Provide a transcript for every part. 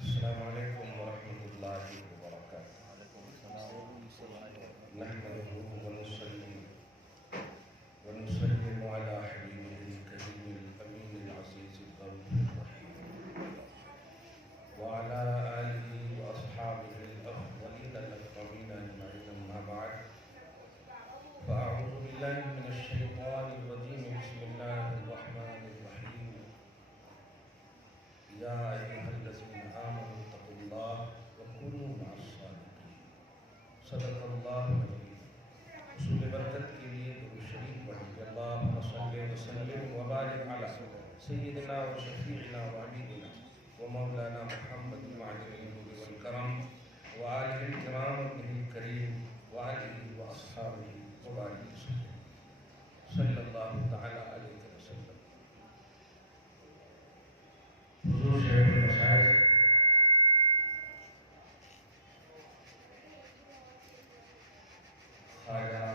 السلام علیکم ورحمۃ اللہ وبرکاتہ۔ نحمده ونصلي ونسلم على حبيبه الكريم الأمين العزيز الرؤوف الرحيم وعلى آله وأصحابه الأفضلين الأكرمين أجمعين، أما بعد، فأعوذ بالله من الشيطان الرجيم، بسم الله الرحمن الرحيم، يا أيها الذين آمنوا اتقوا الله وكونوا مع الصادقين، صدق الله العظيم۔ حصول برکت کے لیے درود شریف پڑھیں کہ اللہم صلی وسلم وبارک علی سیدنا و شفیعنا و حبیبنا و مولانا محمد وعلى الجود والکرم وآلہ الکرام ابنہ الکریم وآلہ واصحابہ وبارک وسلم، صلی اللہ تعالی علیہ وسلم۔ حضور شیخ المشائخ خواجہ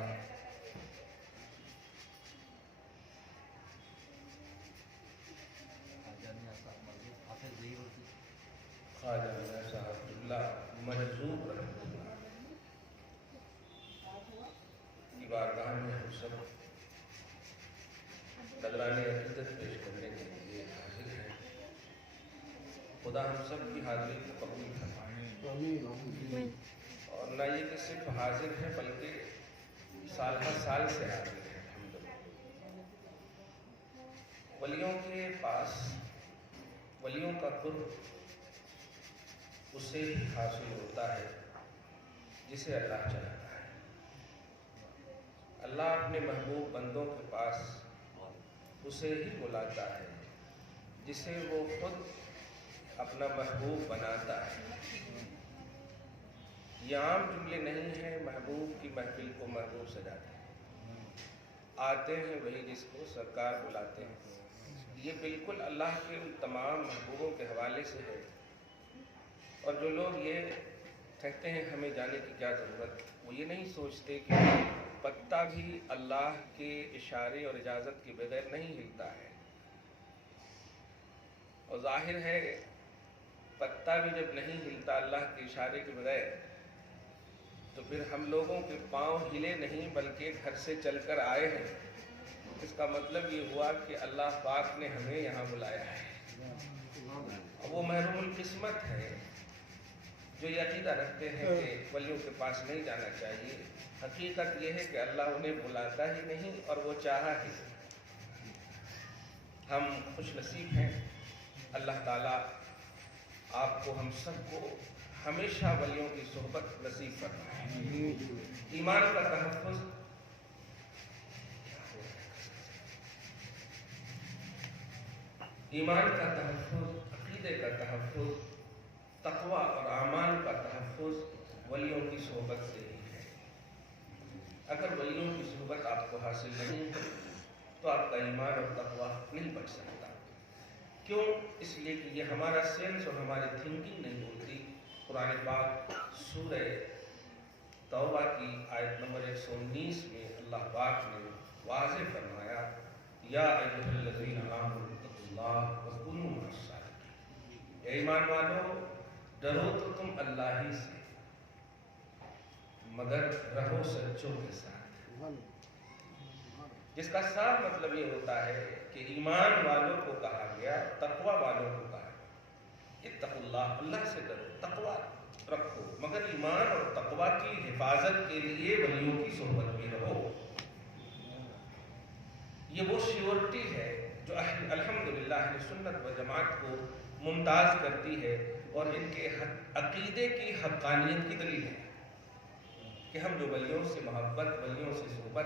میاں صاحب اللہ مجذوب رحمۃ اللہ کی بارگاہ میں ہم سب نذرانِ عقیدت پیش کرنے کے لیے حاضر ہیں۔ خدا ہم سب کی حاضری کو قبول فرمائے، اور نہ یہ کہ صرف حاضر ہیں بلکہ سال ہر سال سے حاضر ہیں۔ الحمدللہ ولیوں کے پاس ولیوں کا قرب اسے ہی حاصل ہوتا ہے جسے اللہ چاہتا ہے۔ اللہ اپنے محبوب بندوں کے پاس اسے ہی بلاتا ہے جسے وہ خود اپنا محبوب بناتا ہے۔ یہ عام جملے نہیں ہیں محبوب کی محفل کو محبوب سجاتے ہیں، آتے ہیں وہی جس کو سرکار بلاتے ہیں۔ یہ بالکل اللہ کے ان تمام محبوبوں کے حوالے سے ہے۔ اور جو لوگ یہ کہتے ہیں ہمیں جانے کی کیا ضرورت، وہ یہ نہیں سوچتے کہ پتا بھی اللہ کے اشارے اور اجازت کے بغیر نہیں ہلتا ہے، اور ظاہر ہے پتا بھی جب نہیں ہلتا اللہ کے اشارے کے بغیر تو پھر ہم لوگوں کے پاؤں ہلے نہیں بلکہ گھر سے چل کر آئے ہیں۔ اس کا مطلب یہ ہوا کہ اللہ پاک نے ہمیں یہاں بلایا ہے۔ وہ محروم القسمت ہے جو یہ عقیدہ رکھتے ہیں کہ ولیوں کے پاس نہیں جانا چاہیے۔ حقیقت یہ ہے کہ اللہ انہیں بلاتا ہی نہیں اور وہ چاہا ہی۔ ہم خوش نصیب ہیں، اللہ تعالیٰ آپ کو ہم سب کو ہمیشہ ولیوں کی صحبت نصیب فرمائے۔ ایمان کا تحفظ عقیدے کا تحفظ، تقوی اور اعمال کا تحفظ ولیوں کی صحبت سے ہی ہے۔ اگر ولیوں کی صحبت آپ کو حاصل نہیں ہے تو آپ کا ایمان اور تقوی نہیں بچ سکتا۔ کیوں؟ اس لیے کہ یہ ہمارا سینس اور ہماری تھنکنگ نہیں ہوتی۔ قرآن پاک سورہ توبہ کی آیت نمبر 119 میں اللہ پاک نے واضح فرمایا، یا ایھا الذین آمنوا اتقوا اللہ وکونوا مع الصادقین، اے ایمان والو ڈرو تو تم اللہ ہی سے مگر رہو سچوں کے ساتھ۔ جس کا صاف مطلب یہ ہوتا ہے کہ ایمان والوں کو کہا گیا، تقوی والوں کو کہا گیا اتقوا اللہ، اللہ سے ڈرو، تقوی رکھو، مگر ایمان اور تقوی کی حفاظت کے لیے ولیوں کی صحبت میں رہو۔ یہ وہ شیورٹی ہے جو الحمدللہ اہل سنت و جماعت کو ممتاز کرتی ہے اور ان کے عقیدے کی حقانیت کی دلیل ہے کہ ہم جو ولیوں سے محبت، ولیوں سے صحبت،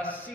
80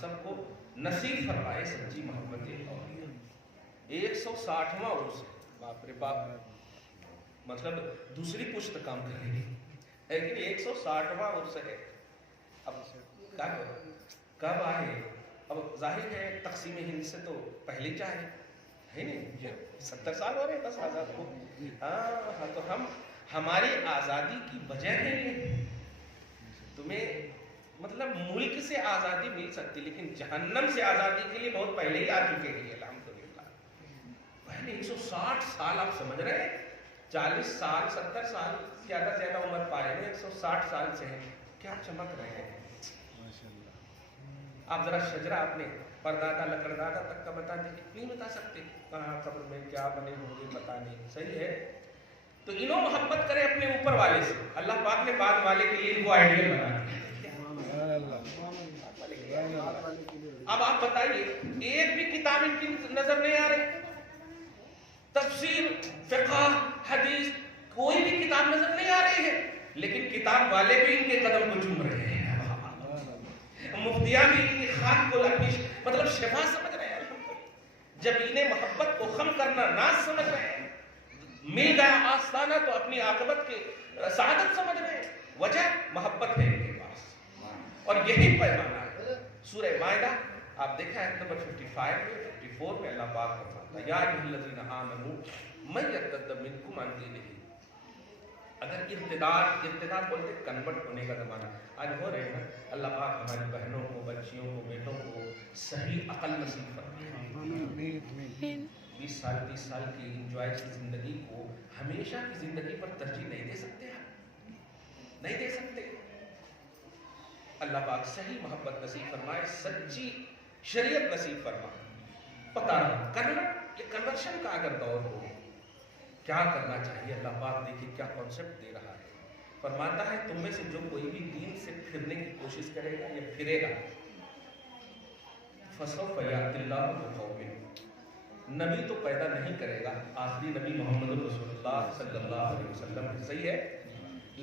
سب کو نصیب فرمائے سچی محبت اولیاء۔ 160واں عرس ہے، باپ رے باپ، مطلب دوسری پشت کام کرے گی، لیکن 160واں عرس ہے۔ اب کب آئے؟ اب ظاہر ہے تقسیم ہند سے تو پہلے چاہے ہے نہیں، 70 سال ہو رہے بس آزاد کو۔ ہاں تو ہماری آزادی کی وجہ ہے یہ۔ تمہیں مطلب ملک سے آزادی مل سکتی، لیکن جہنم سے آزادی کے لیے بہت پہلے ہی آ چکے ہیں الحمدللہ۔ پہلے 160 سال آپ سمجھ رہے ہیں، 40 سال 70 سال زیادہ سے زیادہ عمر پائے ہیں، 160 سال سے ہیں، کیا چمک رہے ہیں آپ ذرا شجرہ اپنے پردادا لکڑدادا تک کا بتا دیجیے، نہیں بتا سکتے کہاں قبر میں کیا بنے ہوں گے پتا نہیں، صحیح ہے؟ تو انہوں محبت کرے اپنے اوپر والے سے، اللہ پاک نے بعد والے کے لیے ان کو آئیڈیل بنا دیا۔ اب آپ بتائیے ایک بھی کتاب ان کی نظر نہیں آ رہی، تفسیر فقہ حدیث کوئی بھی کتاب نظر نہیں آ رہی ہے، لیکن کتاب والے بھی ان کے قدم کو چوم رہے ہیں، مفتیاں بھی ان کی خاک کو مطلب شفا سمجھ رہے ہیں۔ جب انہیں محبت کو خم کرنا ناز سمجھ رہے ہیں، مل گیا آستانہ تو اپنی عاقبت کے سعادت سمجھ رہے ہیں، وجہ محبت ہے ان کے پاس، اور یہی پیمانہ ہے۔ سورہ مائدہ آپ دیکھیں آیت نمبر 55 میں 54 میں اللہ پاک فرماتا ہے یا ایھا الذین آمنوا من یرتد منکم عن دینہ۔ اگر ارتداد بولتے کنورٹ ہونے کا زمانہ آج ہو رہے ہیں، اللہ پاک ہماری بہنوں کو، بچیوں کو، بیٹوں کو صحیح عقل نصیب فرمائے۔ 20 سال 30 سال کی انجوائے کی زندگی کو ہمیشہ کی زندگی پر ترجیح نہیں دے سکتے، ہم نہیں دے سکتے۔ اللہ پاک صحیح محبت نصیب فرمائے، سچی شریعت نصیب فرمائے۔ پتا رہا کنورٹ، یہ کنورشن کا اگر دور ہو کیا کرنا چاہیے، اللہ پاک دیکھیں کیا کانسیپٹ دے رہا ہے۔ فرماتا ہے تم میں سے جو کوئی بھی دین سے پھرنے کی کوشش کرے گا یا پھرے گا، فسوف یأتی اللہ بقوم، نبی تو پیدا نہیں کرے گا، آخری نبی محمد رسول اللہ صلی اللہ علیہ وسلم، صحیح ہے،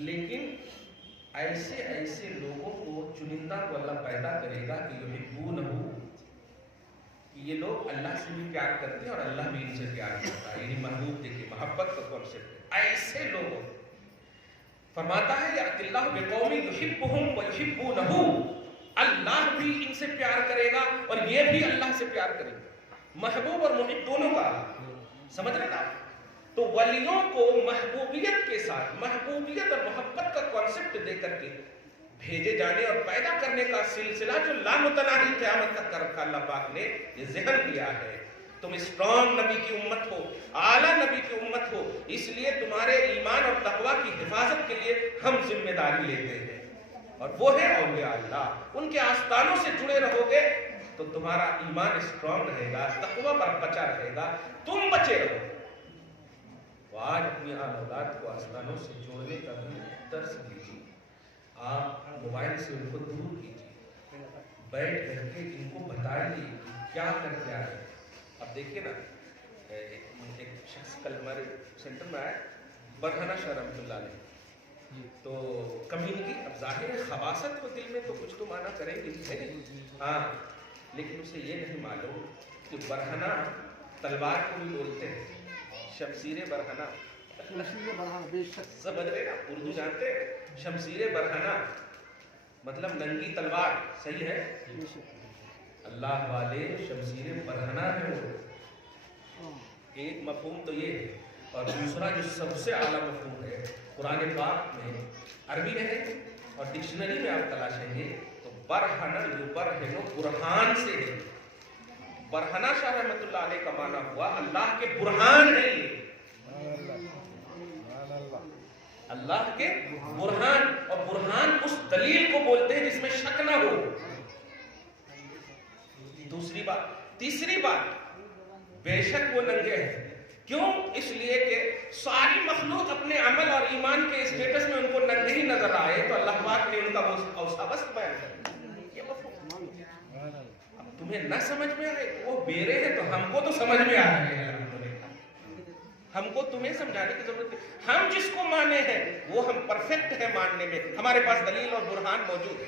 لیکن ایسے ایسے لوگوں کو چنندہ کو اللہ پیدا کرے گا کہ یحبونہ، یہ لوگ اللہ سے بھی پیار کرتے ہیں اور اللہ بھی ان سے پیار کرتا ہے، یعنی محبوب دیکھیں محبت کا کانسیپٹ ہے، ایسے لوگوں فرماتا ہے یأتی اللہ بقوم یحبہم ویحبونہ، اللہ بھی ان سے پیار کرے گا اور یہ بھی اللہ سے پیار کرے گا، محبوب اور محب دونوں کا، سمجھ رہے نا؟ تو ولیوں کو محبوبیت کے ساتھ محبوبیت اور محبت کا کانسیپٹ دے کر کے بھیجے جانے اور پیدا کرنے کا سلسلہ جو لامتناہی قیامت تک کر رکھا اللہ پاک نے یہ ذہن دیا ہے۔ تم اسٹرانگ نبی کی امت ہو، اعلیٰ نبی کی امت ہو، اس لیے تمہارے ایمان اور تقوی کی حفاظت کے لیے ہم ذمہ داری لیتے ہیں، اور وہ ہے اولیاء اللہ۔ ان کے آستانوں سے جڑے رہو گے تو تمہارا ایمان اسٹرانگ رہے گا، تقوی پر بچا رہے گا، تم بچے رہو۔ آج اپنی اولاد کو آستانوں سے جوڑنے کا بھی درس دیجیے، آپ موبائل سے ان کو دور کیجیے، بیٹھ کر کے ان کو بتائیے کیا کر کے آئے۔ اب دیکھیے نا، ایک شخص کل ہمارے سینٹر میں آیا، برہنہ شاہ رحمۃ اللہ علیہ، تو کمیونٹی، اب ظاہر ہے خباثت کو دل میں تو کچھ تو مانا کریں گے، ہاں، لیکن اسے یہ نہیں معلوم کہ برہنہ تلوار کو بھی بولتے ہیں، شمشیر برہنہ، سمجھ رہے نا، اردو جانتے ہیں، شمشیر برہنہ مطلب ننگی تلوار، صحیح ہے؟ اللہ والے شمشیر برہنہ ہے وہ، ایک مفہوم تو یہ ہے، اور دوسرا جو سب سے اعلیٰ مفہوم ہے قرآن پاک میں عربی میں ہے اور ڈکشنری میں آپ تلاشیں گے تو برہنہ یبرہنو برہان سے ہے۔ برہنہ شاہ رحمۃ اللہ علیہ کا معنی ہوا اللہ کے برہان ہے، یہ اللہ کے برہان، اور برہان اس دلیل کو بولتے ہیں جس میں شک نہ ہو۔ دوسری بات، تیسری بات، بے شک وہ ننگے ہیں، کیوں؟ اس لیے کہ ساری مخلوق اپنے عمل اور ایمان کے اسٹیٹس میں ان کو ننگے ہی نظر آئے تو اللہ پاک نے ان کا اوصاف بیان کر دیا۔ یہ مفہوم اب تمہیں نہ سمجھ میں آئے، وہ بیرے ہیں تو ہم کو تو سمجھ میں آ رہے ہیں، ہم کو تمہیں سمجھانے کی ضرورت ہے، ہم جس کو مانے ہیں وہ ہم پرفیکٹ ہے ماننے میں، ہمارے پاس دلیل اور برہان موجود ہے،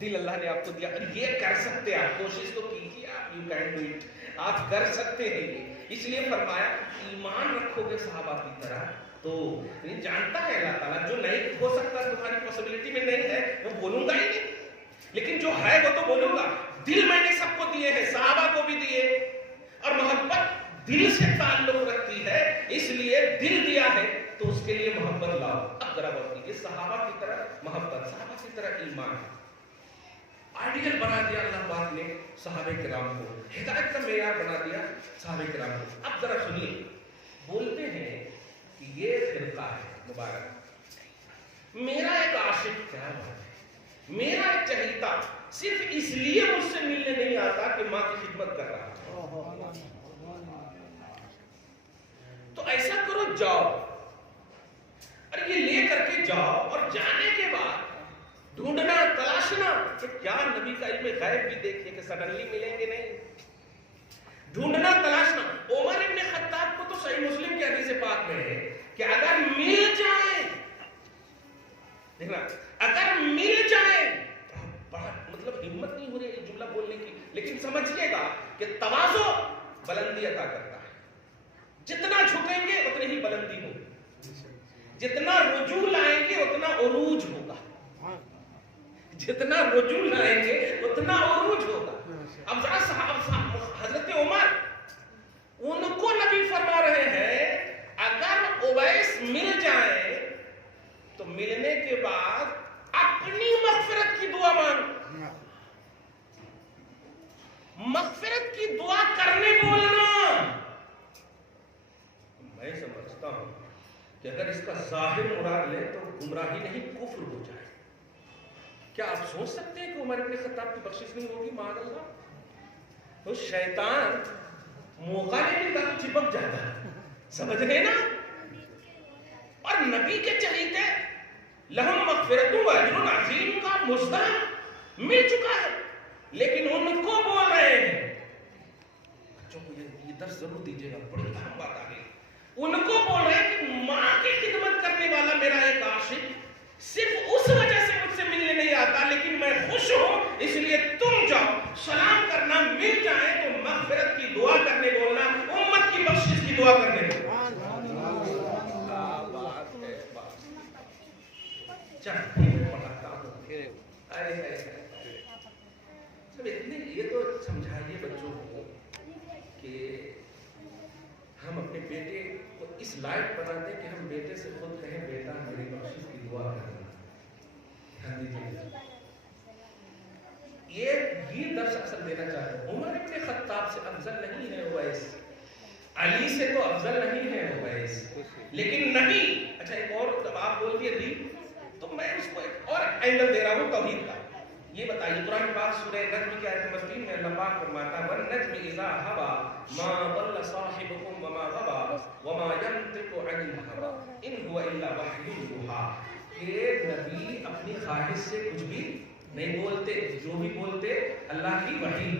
دل اللہ نے آپ کو دیا، یہ کر سکتے ہیں آپ، کوشش تو کیجیے آپ، یو کین ڈو اٹ، آپ کر سکتے ہیں یہ۔ اس لیے فرمایا ایمان رکھو گے صحابہ کی طرح تو جانتا ہے اللہ تعالیٰ جو نہیں ہو سکتا تمہاری پاسبلٹی میں نہیں ہے وہ بولوں گا ہی نہیں، لیکن جو ہے وہ تو بولوں گا۔ دل میں نے سب کو دیے ہیں، صحابہ کو بھی دیے، اور محبت دل سے تعلق رکھتی ہے، اس لیے دل دیا ہے تو اس کے لیے محبت لاؤ۔ اب ذرا غور کیجیے، صحابہ کی طرح محبت، صحابہ کی طرح ایمان، آئیڈیل بنا دیا اللہ پاک نے صحابہ کرام کو، ہدایت کا معیار بنا دیا صحابہ کرام کو۔ اب ذرا سنیے، بولتے ہیں کہ یہ فرقہ ہے مبارک، میرا ایک عاشق، کیا بات ہے، میرا ایک چہیتا صرف اس لیے مجھ سے ملنے نہیں آتا کہ ماں کی خدمت کر رہا، تو ایسا کرو جاؤ، اور یہ لے کر کے جاؤ، اور جانے کے بعد ڈھونڈنا تلاشنا کہ کیا نبی کا علم غیب بھی دیکھیے کہ سڈنلی ملیں گے نہیں، ڈھونڈنا تلاشنا۔ عمر ابن خطاب کو تو صحیح مسلم کی حدیث پاک میں ہے کہ اگر مل جائے، دیکھنا اگر مل جائے، بڑا مطلب ہمت نہیں ہو رہی ہے جملہ بولنے کی، لیکن سمجھیے گا کہ تواضع بلندی عطا کرتا ہے، جتنا جھکیں گے اتنی ہی بلندی ہوگی، جتنا رجوع لائیں گے اتنا عروج ہوگا، جتنا رجوع لائیں گے اتنا عروج ہوگا۔ اب ذرا حضرت عمر ان کو نبی فرما رہے ہیں اگر اویس مل جائے تو ملنے کے بعد اپنی مغفرت کی دعا مانگ، مغفرت کی دعا کرنے بولنا۔ میں سمجھتا ہوں کہ اگر اس کا ظاہر مراد لے تو گمراہی نہیں کفر ہو جائے۔ کیا آپ سوچ سکتے ہیں کہ عمر ابن خطاب کی بخشش نہیں ہوگی؟ معاذ اللہ، تو شیطان موقع نہیں ملتا تو چپک جاتا ہے، سمجھ رہے نا؟ اور نبی کے چہیتے لہم مغفرت و اجر عظیم کا مژدہ مل چکا ہے، لیکن ان کو بول رہے ہیں، بچوں کو یہ درس ضرور دیجیے گا، بڑی اہم بات آ گئی، ان کو بول رہے ہیں کہ ماں کی خدمت کرنے والا میرا ایک عاشق صرف اس وجہ سے مجھ سے ملنے نہیں آتا، لیکن میں خوش ہوں، اس لیے تم جاؤ، سلام کرنا، مل جائے تو مغفرت کی دعا کرنے بولنا، امت کی بخشش کی دعا کرنے بولنا۔ یہ تو سمجھائیے بچوں کو کہ ہم اپنے بیٹے کو اس لائق بنا دیں کہ ہم بیٹے سے خود کہیں بیٹا میری بخشش کی دعا کرنا۔ یہ درس اصل دینا چاہتا ہوں، عمر ابن خطاب سے افضل نہیں ہے اویس، علی سے تو افضل نہیں ہے اویس، لیکن نبی، اچھا ایک اور، جب آپ بول دیے دی تو میں اس کو ایک اور اینگل دے رہا ہوں توحید کا۔ یہ بتائیے قرآن پاک سورہ نجم کی آیت نمبر 3 میں اللہ پاک فرماتا ہے وَالنَّجْمِ إِذَا هَوَىٰ مَا ضَلَّ صَاحِبُكُمْ وَمَا غَوَىٰ وَمَا يَنطِقُ عَنِ الْهَوَىٰ إِنْ هُوَ إِلَّا وَحْيٌ يُوحَىٰ۔ کہ نبی اپنی خواہش سے کچھ بھی نہیں بولتے، جو بھی بولتے اللہ کی وحی۔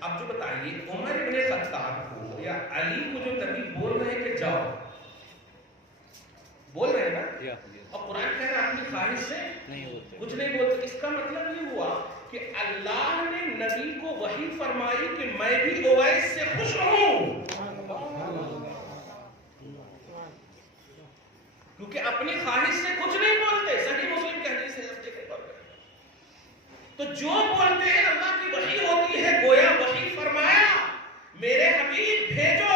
اب جو بتائیے عمر ابن خطاب کو یا علی کو جو نبی بول رہے ہیں کہ جاؤ، بول رہے ہیں نا، اور قرآن کہہ رہا ہے اپنی خواہش سے کچھ نہیں بولتے، اس کا مطلب یہ ہوا کہ اللہ نے نبی کو وحی فرمائی کہ میں بھی اویس سے خوش ہوں، کیونکہ اپنی خواہش سے کچھ نہیں بولتے، صحیح مسلم کی حدیث ہے۔ تو جو بولتے ہیں اللہ کی وحی ہوتی ہے، گویا وحی فرمایا میرے حبیب بھیجو،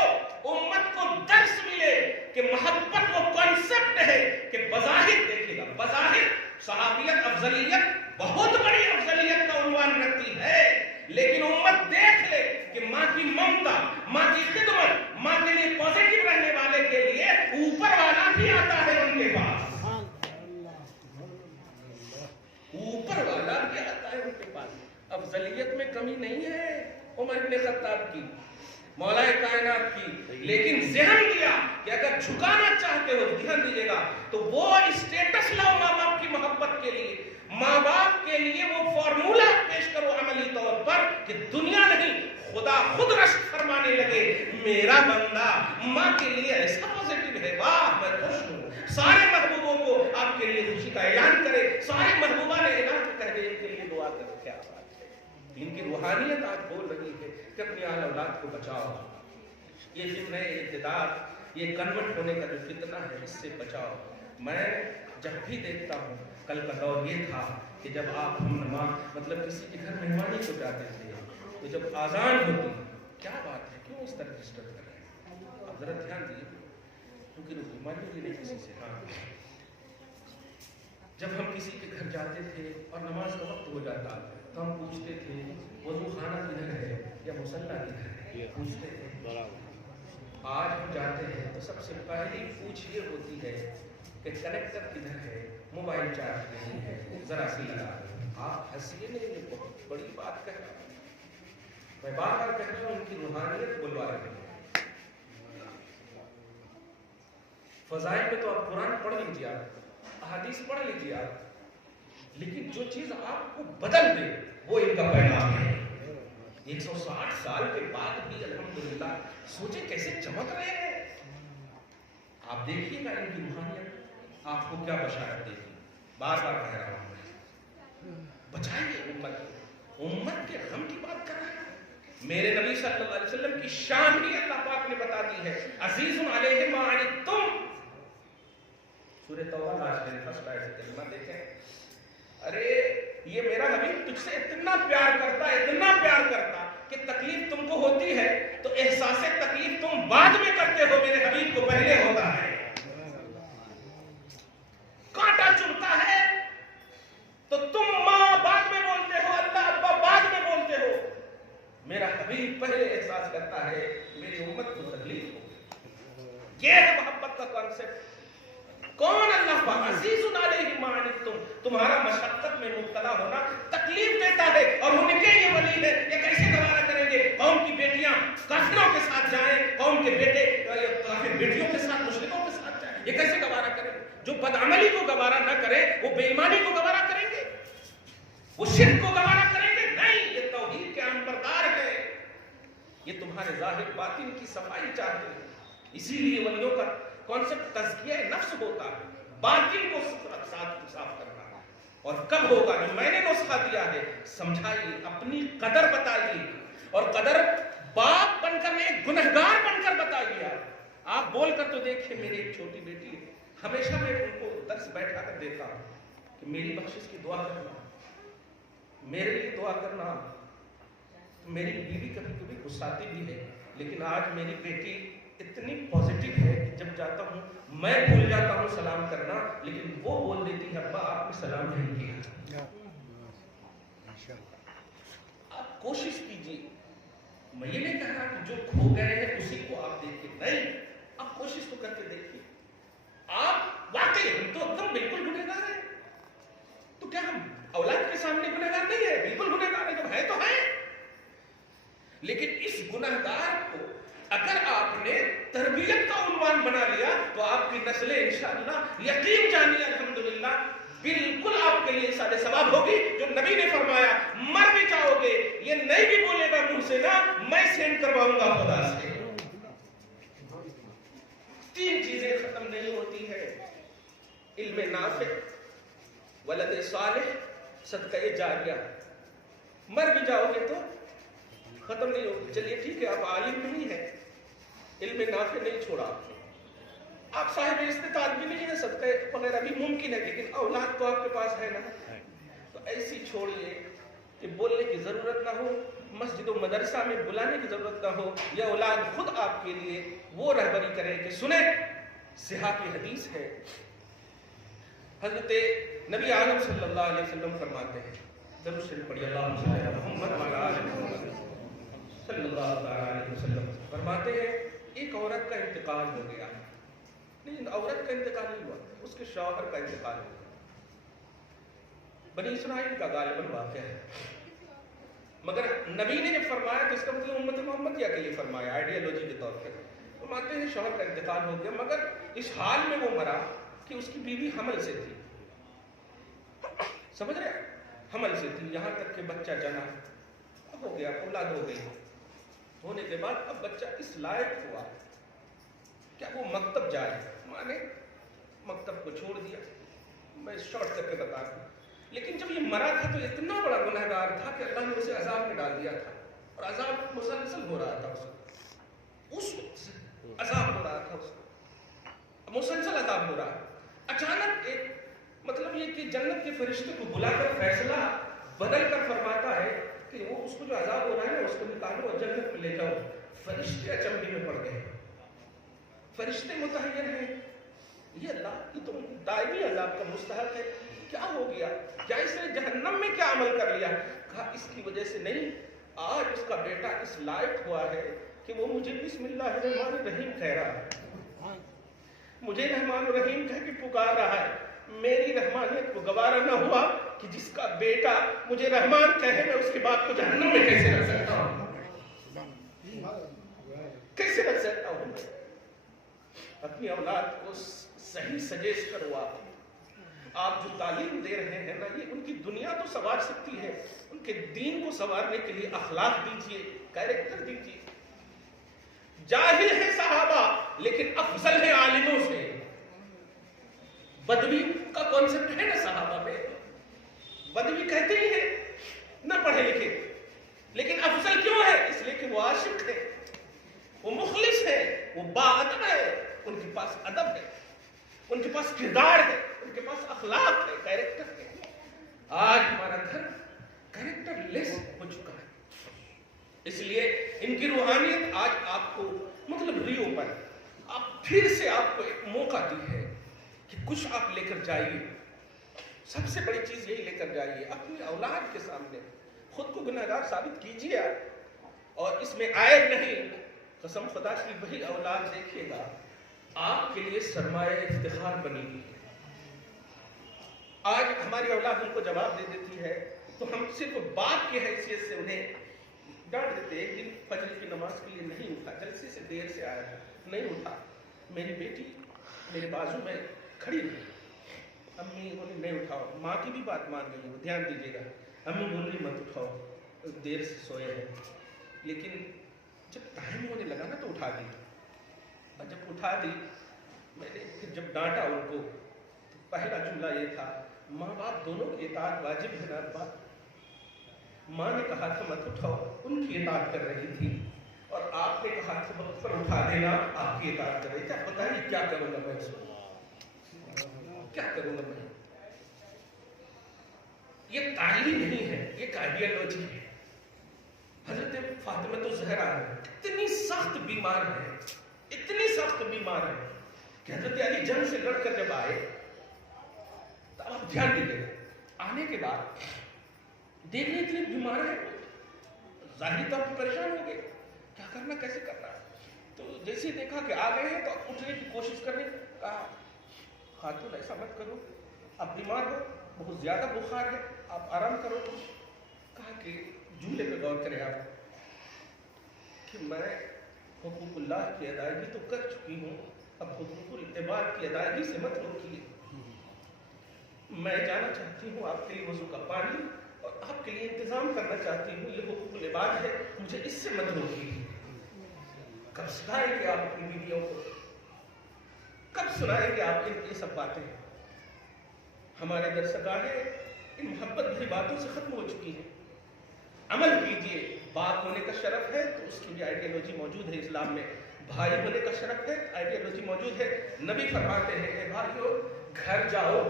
امت کو درس ملے کہ محبت وہ کنسپٹ ہے کہ بظاہر دیکھے گا، بظاہر صحابیت افضلیت بہت بڑی افضلیت کا عنوان رکھتی ہے، لیکن امت دیکھ لے کہ ماں کی ممتا، ماں کی خدمت، ماں کے لیے پازیٹیو رہنے والے کے لیے اوپر والا بھی آتا ہے ان کے پاس، اوپر والا بھی آتا ہے ان کے پاس۔ افضلیت میں کمی نہیں ہے عمر بن خطاب کی، مولا کائنات کی، لیکن ذہن دیا کہ اگر جھکانا چاہتے ہو، دھیان دیجیے گا، تو وہ اسٹیٹس لاؤ ماں باپ کی محبت کے لیے، ماں باپ کے لیے وہ فارمولا پیش کرو عملی طور پر کہ دنیا نہیں، خدا خود رشک فرمانے لگے میرا بندہ ماں کے لیے ایسا پازیٹو ہے، واہ میں خوش ہوں. سارے محبوبوں کو آپ کے لیے خوشی کا اعلان کرے، سارے محبوبہ نے اعلان کر کے ان کے لیے دعا کرے. کیا بات ہے، ان کی روحانیت آج بول رہی ہے کہ اپنی آل اولاد کو بچاؤ. یہ فتنہ ارتداد، یہ کنورٹ ہونے کا جو فتنہ ہے اس سے بچاؤ. میں جب بھی دیکھتا ہوں، کل کا دور یہ تھا کہ جب آپ ہم نماز مطلب کسی کے گھر مہمانی کو جاتے تھے تو جب آزان ہوتی، کیا بات ہے کیوں اس طرح ڈسٹرب کر رہے ہیں؟ آپ ذرا دھیان دیجیے کیونکہ روحانی بھی نہیں کسی سے. ہاں جب ہم کسی کے گھر جاتے تھے اور نماز کا وقت ہو جاتا تو ہم پوچھتے تھے وضو خانہ کدھر ہے یا مصلی کدھر ہے، پوچھتے تھے. آج ہم جاتے ہیں تو سب سے پہلی پوچھ یہ ہوتی ہے کہ کنیکٹر کدھر ہے، موبائل چارج نہیں ہے، ذرا سی لگا. آپ ہنسیے نہیں، یہ بہت بڑی بات کہہ رہا ہوں. میں بار بار کہہ رہا ہوں ان کی روحانیت بلوا رہے ہیں. فضائل میں تو آپ قرآن پڑھ لیجیے، آپ احادیث پڑھ لیجیے آپ، لیکن جو چیز آپ کو بدل دے وہ ان کا پیغام ہے. 160 سال کے بعد بھی الحمدللہ سوچے کیسے چمک رہے ہیں. آپ دیکھیے گا ان کی روحانیت آپ کو کیا بشارت دے گی. بار بار کہہ رہا ہوں بچائیے امت کے غم کی بات کر رہے ہیں. میرے نبی صلی اللہ علیہ وسلم کی شان بھی اللہ پاک نے بتا دی ہے. عزیز علیہ ما عنتم، سورہ توبہ لاسٹ میں فرسٹ آیت سے کلمہ دیکھیں. ارے یہ میرا حبیب تجھ سے اتنا پیار کرتا، اتنا پیار کرتا کہ تکلیف تم کو ہوتی ہے تو احساس تکلیف تم بعد میں کرتے ہو، میرے حبیب کو پہلے ہوتا ہے. کانٹا چبھتا ہے تو تم ماں بعد میں بولتے ہو، اللہ ابا بعد میں بولتے ہو. میرا حبیب پہلے احساس کرتا ہے میری امت کو تکلیف ہو. یہ ہے محبت کا کانسیپٹ. کون اللہ پاک عزیز علیہ ما عنتم، تمہارا مشقت میں مبتلا ہونا تکلیف دیتا ہے. اور ان کے یہ ولی ہے، یہ کیسے گوارا کریں گے قوم کی بیٹیاں کافروں کے ساتھ جائیں، قوم کے بیٹے کافر بیٹیوں کے ساتھ مشرکوں کے ساتھ جائیں، یہ کیسے گوارا کریں؟ جو بدعملی کو گوارا نہ کرے وہ بے ایمانی کو گوارا کریں گے، وہ شرک کو گوارا کریں گے؟ نہیں، یہ توحید کے انبردار ہے. یہ تمہارے ظاہر باطن کی صفائی چاہتے ہیں. اسی لیے ولیوں کا کانسیپٹ تزکیہ نفس ہوتا ہے، باطن کو صاف کرنا. اور کب ہوگا؟ جو میں نے نسخہ دیا ہے سمجھائیے، اپنی قدر بتائیے، اور قدر باپ بن کر نہیں گنہگار بن کر بتائیے. آپ بول کر تو دیکھیں. میری ایک چھوٹی بیٹی ہے، ہمیشہ میں ان کو درس بیٹھا کر دیتا ہوں کہ میری بخشش کی دعا کرنا، میرے لیے دعا کرنا. میری بیوی کبھی کبھی غصاتی بھی ہے، لیکن آج میری بیٹی اتنی پازیٹیو ہے کہ جب جاتا ہوں میں بھول جاتا ہوں سلام کرنا، لیکن وہ بول دیتی ہے ابا آپ نے سلام نہیں کیا. آپ کوشش کیجیے. میں یہ نہیں کہہ رہا کہ جو کھو گئے ہیں اسی کو آپ دیکھیں، نہیں، آپ کوشش تو کر کے دیکھیے. آپ واقعی ہم تو ایک دم بالکل گنہگار ہیں، تو کیا ہم اولاد کے سامنے گنہگار نہیں ہے؟ بالکل گنہگار ہے تو ہے. لیکن اس گنہگار کو اگر آپ نے تربیت کا عنوان بنا لیا تو آپ کی نسلیں انشاءاللہ یقین جانیے الحمدللہ بالکل آپ کے لیے سارے ثواب ہوگی. جو نبی نے فرمایا مر بھی جاؤ گے یہ نہیں بھی بولے گا منہ سے نا، میں سینڈ کرواؤں گا خدا سے. 3 چیزیں ختم نہیں ہوتی ہے: علم نافع، ولد صالح، صدقہ جاریہ. مر بھی جاؤ گے تو ختم نہیں ہوگی. چلیے ٹھیک ہے، آپ عالم نہیں ہے، علم نافع نہیں چھوڑا، آپ صاحب استطاعت بھی نہیں ہے، صدقہ وغیرہ بھی ممکن ہے، لیکن اولاد تو آپ کے پاس ہے نا. تو ایسی چھوڑیے کہ بولنے کی ضرورت نہ ہو، مسجد و مدرسہ میں بلانے کی ضرورت نہ ہو، یا اولاد خود آپ کے لیے وہ رہبری کرے کہ سنیں. صحیح کی حدیث ہے، حضرت نبی عالم صلی اللہ علیہ وسلم فرماتے ہیں، درود شریف پڑھیے، اللہم صلی علی محمد وعلی آل محمد صلی اللہ علیہ وسلم. فرماتے ہیں ایک عورت کا انتقال ہو گیا، لیکن عورت کا انتقال نہیں ہوا، اس کے شوہر کا انتقال ہوا. بنی اسرائیل کا غالباً واقعہ ہے، مگر نبی نے جب فرمایا تو اس کا مطلب امت محمدیہ کے لیے فرمایا، آئیڈیالوجی کے طور پہ. فرماتے ہیں شوہر کا انتقال ہو گیا، مگر اس حال میں وہ مرا کہ اس کی بیوی حمل سے تھی. سمجھ رہے ہیں؟ حمل سے تھی، یہاں تک کہ بچہ جنا ہو گیا، اولاد ہو گئی. ہونے کے بعد اب بچہ اس لائق ہوا کیا وہ مکتب جائے، ماں نے مکتب کو چھوڑ دیا. میں شارٹ کر کے بتا دوں، لیکن جب یہ مرا تھا تو اتنا بڑا گنہگار تھا کہ اللہ نے اسے عذاب میں ڈال دیا تھا، اور عذاب مسلسل ہو رہا تھا اس وقت عذاب ہو رہا تھا، اس کو مسلسل عذاب ہو رہا. اچانک ایک مطلب یہ کہ جنت کے فرشتے کو بلا کر فیصلہ بدل کر فرماتا ہے کہ وہ اس کو جو عذاب ہو رہا ہے نا اس کو نکالو اور جنت میں لے جاؤ. فرشتے اچنبھے میں پڑ گئے. فرشتے متحیر ہیں، یہ اللہ کی تم دائمی عذاب کا مستحق ہے، کیا ہو گیا؟ کیا اس نے جہنم میں کیا عمل کر لیا؟ کہا اس کی وجہ سے نہیں، آج اس کا بیٹا اس لائق ہوا ہے کہ وہ مجھے بسم اللہ الرحمن الرحیم کہہ رہا ہے، مجھے رحمان الرحیم کہہ کے پکار رہا ہے. میری رحمانیت کو گوارا نہ ہوا کہ جس کا بیٹا مجھے رحمان کہے، میں اس کی بات کو جہنم میں کیسے رکھ سکتا ہوں؟ کیسے رکھ سکتا ہوں؟ اپنی اولاد کو صحیح سجیسٹ کرو. آپ جو تعلیم دے رہے ہیں نا، یہ ان کی دنیا تو سنوار سکتی ہے، ان کے دین کو سنوارنے کے لیے اخلاق دیجیے، کیریکٹر دیجیے. جاہل ہے صحابہ لیکن افضل ہے عالموں سے. بدوی کا کانسیپٹ ہے نا صحابہ میں، بدوی کہتے ہی ہیں نہ پڑھے لکھے، لیکن افضل کیوں ہے؟ اس لیے کہ وہ عاشق ہے، وہ مخلص ہے، وہ باادب ہے، ان کے پاس ادب ہے، ان کے پاس کردار ہے، ان کے پاس اخلاق ہے، کیریکٹر ہے. آج ہمارا گھر کیریکٹر لیس ہو چکا ہے. اس لیے ان کی روحانیت آج آپ کو مطلب ری اوپن، آپ پھر سے آپ کو ایک موقع دی ہے کہ کچھ آپ لے کر جائیے. سب سے بڑی چیز یہی لے کر جائیے، اپنی اولاد کے سامنے خود کو گنہگار ثابت کیجیے اور اس میں عیب نہیں. قسم خدا کی وہی اولاد دیکھیے گا آپ کے لیے سرمایہ افتخار بنی گی. آج ہماری اولاد ان کو جواب دے دیتی ہے تو ہم صرف باپ کی حیثیت سے انہیں ڈانٹ دیتے. ایک دن فجر کی نماز کے لیے نہیں اٹھا، جلسے سے دیر سے آیا، نہیں اٹھا. میری بیٹی میرے بازو میں کھڑی رہی، امی بولی نہیں اٹھاؤ. ماں کی بھی بات مان گئی، دھیان دیجیے گا. امی بولی مت اٹھاؤ، دیر سے سوئے ہیں. لیکن جب ٹائم ہونے لگا نا تو اٹھا دی. اور جب اٹھا دی میں نے پھر جب ڈانٹا ان کو تو پہلا جملہ یہ تھا، ماں باپ دونوں کی اطاعت واجب ہے نا ابا. ماں نے کہا تھا مت اٹھاؤ، ان کی اطاعت کر رہی تھی، اور آپ نے کہا تھا وقت پر اٹھا دینا، آپ کی اطاعت کر رہی تھی. اب بتائیے کیا کروں گا میں اس کو، کیا کروں گا میں؟ یہ تعلیم نہیں ہے، یہ آئیڈیالوجی ہے. حضرت فاطمہ الزہرا اتنی سخت بیمار ہے، اتنی سخت بیمار ہے کہ حضرت علی جنگ سے لڑ کر جب آئے تو آپ دھیان دیجیے گا، آنے کے بعد دیکھ لیں اتنی بیمار ہے، ظاہری طور پر پریشان ہو گئے، کیا کرنا کیسے کرنا. تو جیسے دیکھا کہ آ گئے ہیں تو اٹھنے کی کوشش کرنے. کہا خاتون ایسا مت کرو، آپ بیمار ہو، بہت زیادہ بخار ہے، آپ آرام کرو. کہا کہ جملے پہ غور کریں آپ کہ میں حقوق اللہ کی ادائیگی تو کر چکی ہوں، اب حقوق العباد کی ادائیگی سے مت روکیے. میں جانا چاہتی ہوں آپ کے لیے وضو کا پانی اور آپ کے لیے انتظام کرنا چاہتی ہوں، یہ حقوق العباد ہے، مجھے اس سے مت روکیے. کب سنائیں گے آپ اپنی بیویوں کو، کب سنائیں گے آپ یہ سب باتیں؟ ہمارے درسگاہیں ان محبت بھری باتوں سے ختم ہو چکی ہیں. عمل کیجئے. باپ ہونے کا شرف ہے تو اس کی بھی آئیڈیالوجی موجود ہے اسلام میں، بھائی ہونے کا شرف ہے، آئیڈیالوجی موجود ہے. نبی فرماتے ہیں اے بھائیو گھر جاؤ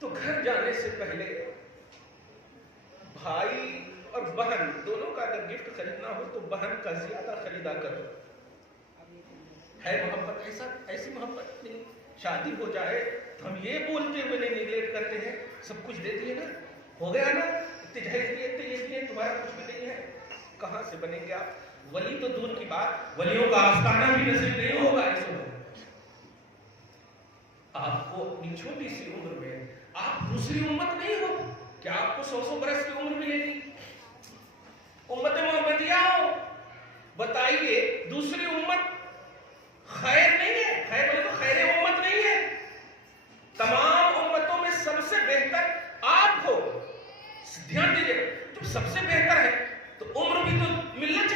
تو گھر جانے سے پہلے بھائی اور بہن دونوں کا اگر گفٹ خریدنا ہو تو بہن کا زیادہ خریدا کرو. ہے محبت ایسی محبت نہیں. شادی ہو جائے تو ہم یہ بولتے ہوئے نہیں نیگلیکٹ کرتے ہیں سب کچھ دے دیے نا، ہو گیا نا، جہیز دیے یہ دیے، تمہارا کچھ بھی نہیں ہے. کہاں سے بنیں گے آپ؟ ولی تو دور کی بات، ولیوں کا آستانہ بھی نصیب نہیں ہوگا. ایسے ہو آپ کو اپنی چھوٹی سی عمر میں آپ دوسری امت نہیں ہو کہ آپ کو 100 برس کی عمر ملے گی. امت محمدیہ ہو، بتائیے دوسری امت خیر نہیں ہے؟ خیر بولے تو خیر امت نہیں ہے. تمام امتوں میں سب سے بہتر آپ ہو. دھیان دیجیے، جب سب سے بہتر ہے تو عمر بھی تو ملنا چاہیے.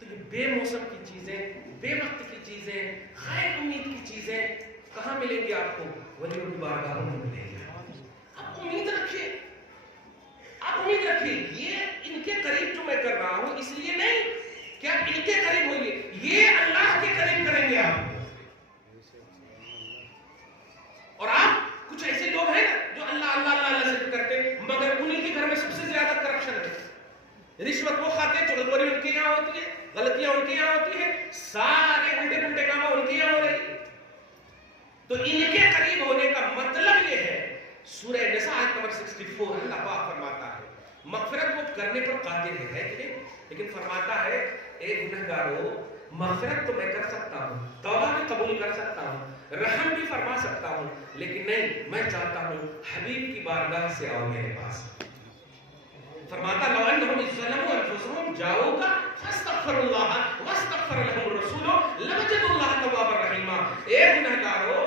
تو یہ بے موسم کی چیزیں، بے وقت کی چیزیں، غیر امید کی چیزیں کہاں ملیں گی آپ کو؟ ولیوں کی بارگاہوں میں ملیں گی. آپ امید رکھیے، آپ امید رکھیے. یہ ان کے قریب جو میں کر رہا ہوں اس لیے نہیں کہ آپ ان کے قریب ہوئیے، یہ اللہ کے قریب کریں گے آپ. اور آپ کچھ ایسے لوگ ہیں جو اللہ اللہ اللہ اللہ سے کرتے ہیں، مگر انہیں کے گھر میں سب سے زیادہ کرپشن ہے. رشوت وہ کھاتے ہیں، چغلخوری ان کے یہاں ہوتی ہے، غلطیاں ان کے یہاں ہوتی ہیں، سارے الٹے پلٹے کام ان کے یہاں ہو رہے ہیں. تو ان کے قریب ہونے کا مطلب یہ ہے، سورہ نساء آیت نمبر 64 اللہ پاک فرماتا ہے مغفرت وہ کرنے پر قادر ہے کہ نہیں، لیکن فرماتا ہے اے گنہگارو مغفرت تو میں کر سکتا ہوں، توبہ بھی قبول کر سکتا ہوں، رحم بھی فرما سکتا ہوں، لیکن نہیں، میں چاہتا ہوں حبیب کی بارگاہ سے آؤ میرے پاس. فرماتا لو انہم ظلموا انفسهم جاؤک فاستغفروا اللہ واستغفر لهم الرسول لوجدوا اللہ توابا رحیما. اے گنہگارو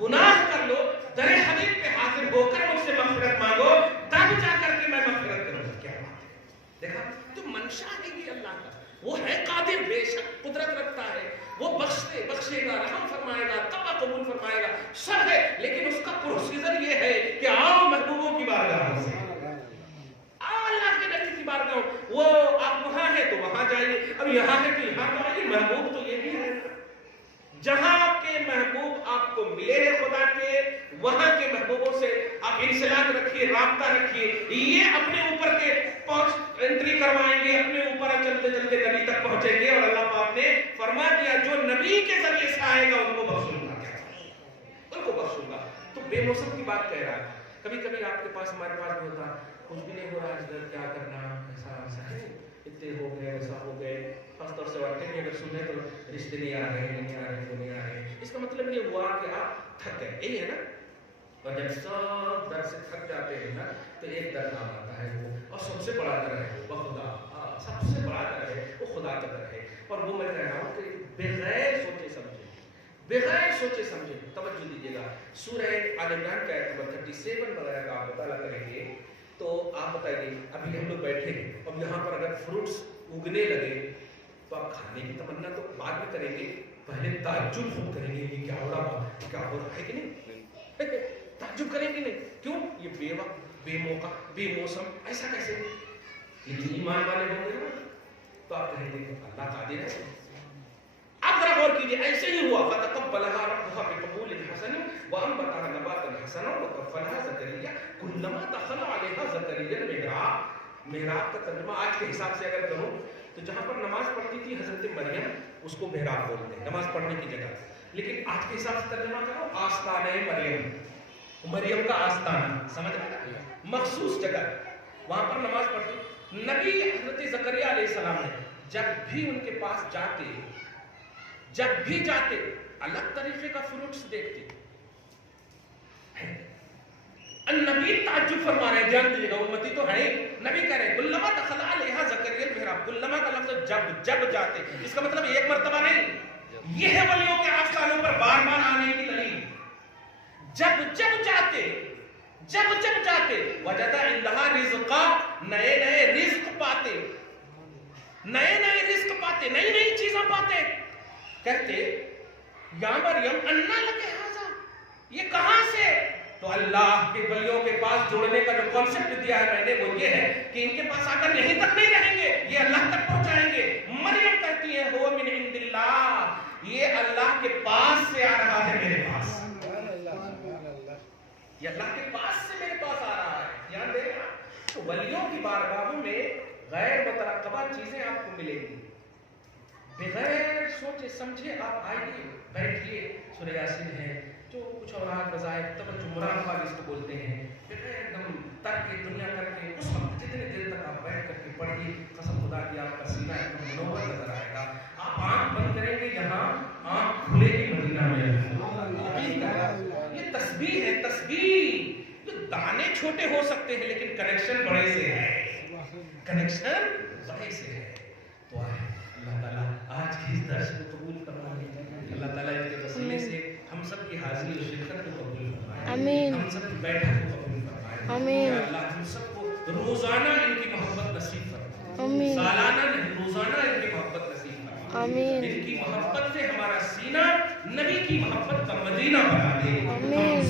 گناہ کر لو، در حبیب پہ حاضر ہو کر مجھ سے مغفرت مانگو، تب جا کر کے میں مغفرت کروں گا. کیا بات ہے، دیکھا تو منشا ہے یہ اللہ کا. وہ ہے قادر، بے شک قدرت رکھتا ہے، وہ بخشے گا، رحم فرمائے گا، توبہ قبول فرمائے گا، سب ہے. لیکن اس کا پروسیجر یہ ہے کہ آؤ محبوبوں کی بارگاہ سے، آؤ اللہ کے نبی کی بارگاہ. وہ آپ وہاں ہیں تو وہاں جائیے، اب یہاں ہے تو یہاں تو آئیے. محبوب تو یہ بھی ہے، جہاں کے محبوب آپ کو ملے ہیں خدا کے، وہاں کے محبوبوں سے آپ انسلاک رکھیے، رابطہ رکھیے. یہ اپنے اوپر کے انٹری کروائیں گے، اپنے اوپر چلتے چلتے نبی تک پہنچیں گے. اور اللہ پاک نے فرما دیا جو نبی کے ذریعے سے آئے گا ان کو بخشوں گا، ان کو بخشوں گا. تو بے موسم کی بات کہہ رہا ہے. کبھی کبھی آپ کے پاس، ہمارے پاس بھی ہوتا، کچھ بھی نہیں ہو رہا ہے، کیا کرنا، ایسا ہے، اتنے ہو گئے، ایسا ہو گئے. خاص طور سے عورتیں بھی اگر سنیں تو رشتے نہیں آ رہے، نہیں آ رہے، وہ نہیں آ رہے. اس کا مطلب یہ ہوا کہ آپ تھک گئے، یہی ہے نا. اور جب سب در سے تھک جاتے ہیں نا تو ایک در نام آتا ہے وہ، اور سب سے بڑا در ہے وہ خدا. سب سے بڑا در ہے وہ خدا کا در ہے. اور وہ میں کہہ رہا ہوں کہ بغیر سوچے سمجھے، بغیر سوچے سمجھے، توجہ دیجیے گا. سورہ آل عمران کا آیت نمبر 37 وغیرہ کا آپ مطالعہ کریں گے تو آپ بتائیے ابھی ہم لوگ بیٹھے ہیں، اب یہاں پر اگر فروٹس اگنے لگے تو آپ کھانے کی تمنا تو بعد میں کریں گے، پہلے تعجب خود کریں گے کہ کیا ہو رہا ہے کہ نہیں. تعجب کریں گے نہیں، کیوں؟ یہ بے وقت، بے موقع، بے موسم، ایسا کیسے؟ لیکن ایمان والے ہوں گے نا تو آپ کہیں گے اللہ قادر ہے. اب ذرا غور کیجیے، ایسے ہی ہوا فتقبلها ربها بقبول حسن وانبتها نباتا حسنا وكفلها زكريا كلما دخل عليها زكريا المحراب کا ترجمہ آج کے حساب سے اگر کروں تو جہاں پر نماز پڑھتی تھی حضرت مریم اس کو محراب بولتے ہیں، نماز پڑھنے کی جگہ. لیکن آج کے حساب سے ترجمہ کرو آستانہ مریم، مریم کا آستانہ، سمجھ رہے ہیں، مخصوص جگہ وہاں پر نماز پڑھتی. نبی حضرت زکریا علیہ السلام نے جب بھی ان کے پاس جاتے، جب بھی جاتے الگ طریقے کا فروٹس دیکھتے. نبی تعجب فرما رہے ہیں، دھیان دیجیے گا، امتی تو ہے. نبی کہہ رہے ہیں کلما دخل علیہا زکریا المحراب. کلما کا لفظ جب جاتے، اس کا مطلب ایک مرتبہ نہیں. یہ ہے ولیوں کے آستانوں پر بار بار آنے کی دلیل. جب جاتے وجد عندها رزقا، نئے رزق پاتے، نئی چیزیں پاتے. کہتے یا مریم انا لک ھذا، یہ کہاں سے؟ تو اللہ کے ولیوں کے پاس جوڑنے کا جو کانسیپٹ دیا ہے میں نے وہ یہ ہے کہ ان کے پاس آ کر یہیں تک نہیں رہیں گے، یہ اللہ تک پہنچائیں گے. مریم کہتی ہے ہو من عند اللہ، یہ اللہ کے پاس سے آ رہا ہے میرے پاس، یہ اللہ کے پاس سے میرے پاس آ رہا ہے. دھیان دے گا. تو ولیوں کی بارگاہوں میں غیر مترقبہ چیزیں آپ کو ملیں گی. بغیر سوچے سمجھے آپ آئیے، بیٹھیے. سورہ یاسین ہے جو کچھ اورات وظائف توجہ مراقبہ جس کو بولتے ہیں، بغیر ایک دم ترک دنیا کر کے اس وقت جتنے دیر تک آپ بیٹھ کر کے پڑھیے، قسم خدا کی آپ کا سینہ ایک دم منور نظر آئے گا. آپ آنکھ بند کریں گے، یہاں آنکھ کھلے گی مدینہ میں. یہ تسبیح ہے، تسبیح. تو دانے چھوٹے ہو سکتے ہیں لیکن کنیکشن بڑے سے ہے، کنیکشن بڑے سے ہے. تو اللہ تعالیٰ آج کی اس درس کو قبول فرما لے. اللہ تعالیٰ ان کے وسیلے سے ہم سب کی حاضری و شرکت کو قبول فرمائے، آمین. ہم سب کی بیٹھک کو قبول فرمائے، آمین. اللہ ہم سب کو روزانہ ان کی محبت نصیب فرمائے، آمین. سالانہ نہیں، روزانہ ان کی محبت نصیب آمین ان کی محبت سے ہمارا سینہ نبی کی محبت کا مدینہ بنا دے. آمین